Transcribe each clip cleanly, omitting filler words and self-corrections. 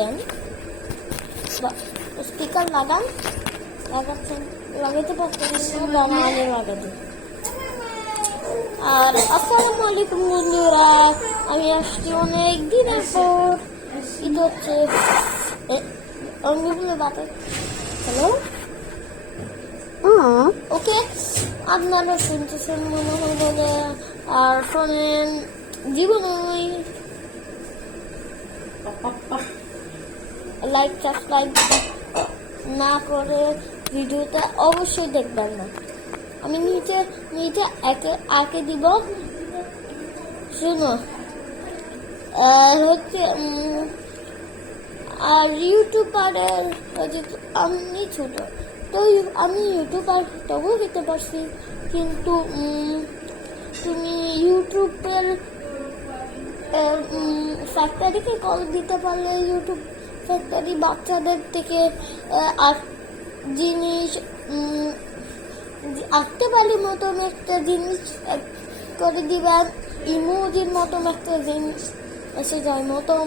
দেন, speaker লাগাতে পারতেন না, আমি লাগাতে। আর আসসালামু আলাইকুম বন্ধুরা, আমি আসছি অনেক দিনের পর। ঈদ হচ্ছে অঙ্গগুলো বাতাস। হ্যালো, ওকে, আপনারা শুনতেছেন মনে হয় বলে, আর শোনেন জীবনে লাইক সাবস্ক্রাইব না করে ভিডিওটা অবশ্যই দেখবেন না। আমি নিচে একে দিব, শুনো। হচ্ছে আর ইউটিউবারের আমি ছোট, তো আমি ইউটিউবার তবুও দিতে পারছি, কিন্তু তুমি ইউটিউবের ফ্যাক্টরিকে কল দিতে পারলে ইউটিউব ফ্যাক্টরি বাচ্চাদের থেকে জিনিস আঁকতে পারি মতন একটা জিনিস করে দিবেন, ইমোজির মতন একটা জিনিস এসে যায় মতন,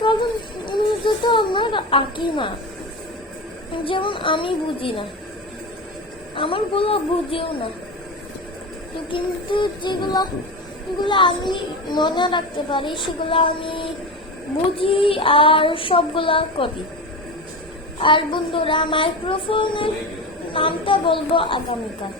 কারণ যেটা আমার আঁকি না, যেমন আমি বুঝি না, আমার বলা বুঝিও না, কিন্তু যেগুলো আমি মনে রাখতে পারি সেগুলো আমি বুঝি আর সবগুলা করি। আর বন্ধুরা, মাইক্রোফোনের নামটা বলবো আগামীকাল।